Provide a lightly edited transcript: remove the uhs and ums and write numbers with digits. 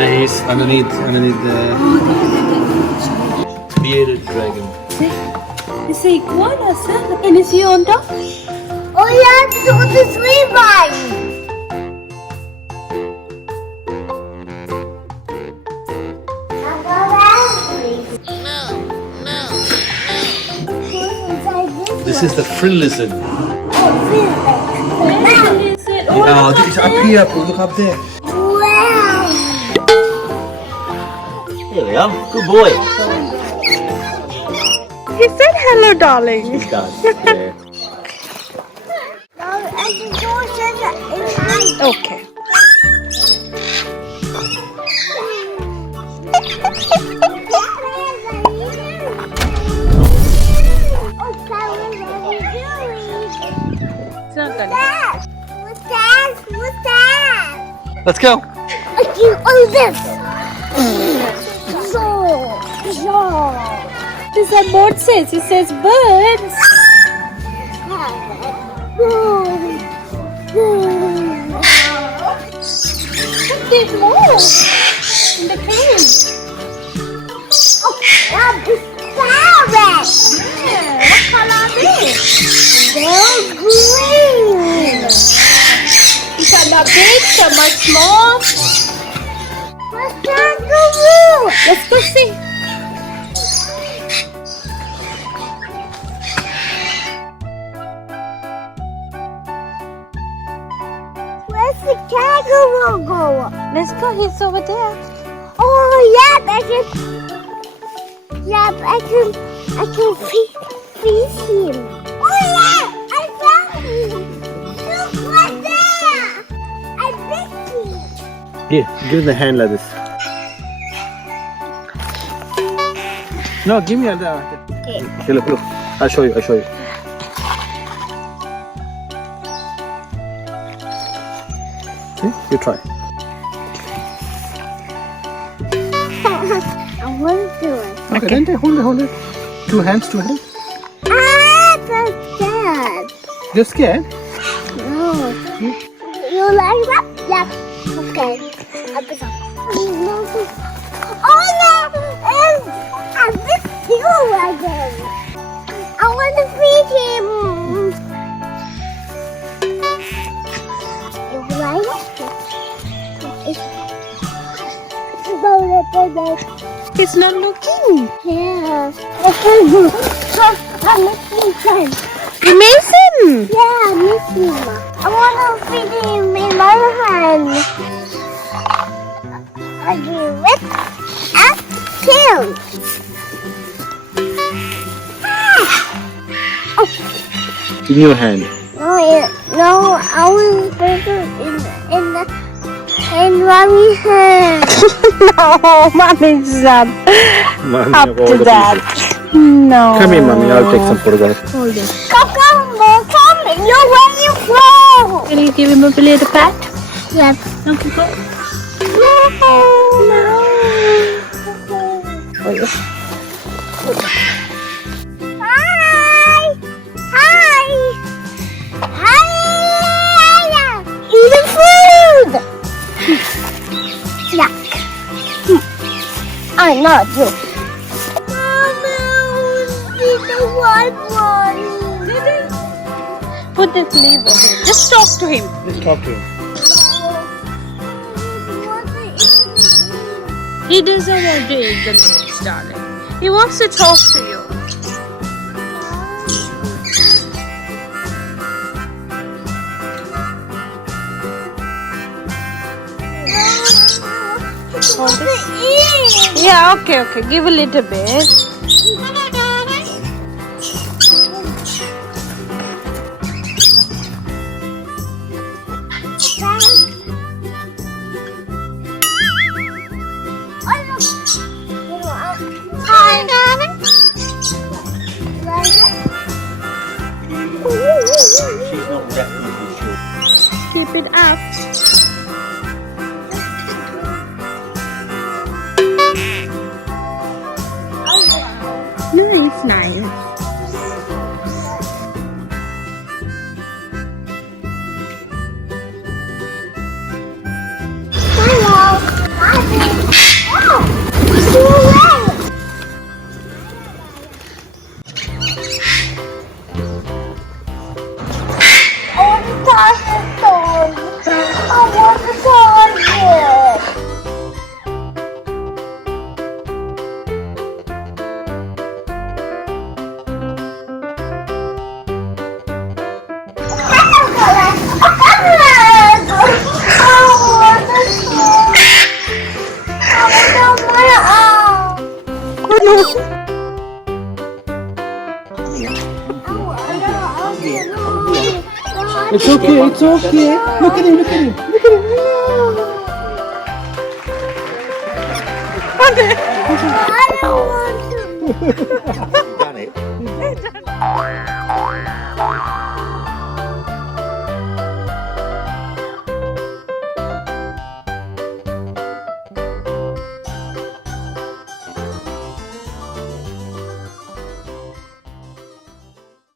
There he is underneath the bearded dragon. It's a iguana, son. And is he on top? Oh yeah, it's on the tree vine. This is the frill lizard. Oh, Oh, it's up here. Look up there. wow. There we are. Good boy. He said hello, darling. He does. Yeah. Now, I can go inside. Okay. It's not gonna. What's that? What's that? Let's go. I do all this. This is what board says. It says birds. There's more in the can. Oh, that is parrot. Yeah. What color are they? They're green. Some are big, some are small. What's kangaroo? Let's go see. Where's the kangaroo go? Let's go. He's over there. Oh, yeah, I can. Yeah, I can feed him. Oh, yeah, I found him. Look right there. I picked him. Here, give the hand like this. No, give me that. Okay. Here, look. I'll show you. See? You try. I want to do it. Okay, then hold it. Two hands. Ah, that's sad. You're scared? No. You like that? Yep. Okay. I'll put some. Oh no! And this too again. I want to feed him. You like it? He's not looking. Yeah. I can do. I'm missing him. You miss him. Yeah, I miss him. I want to feed him in my hand. I do it and kill. In your hand. No, I will put it in mommy's hand. No, mommy's not Mommy, up have all to the that. pieces. No. Come here, mommy. I'll take some photographs. Hold it. Come, you're where you from? Can you give him a little pat? Yes. Okay, go. No. Oh, yeah. Hi. Hi. Eat the food. Yuck. I'm not you. Mama. want one. Put the flavor here. Just talk to him. Just talk to him. He doesn't want to eat the leaves, darling. He wants to talk to you. Yeah, okay. Give a little bit. She's not definitely sure. Keep it up. Nice. It's okay. Look at him. I don't want to.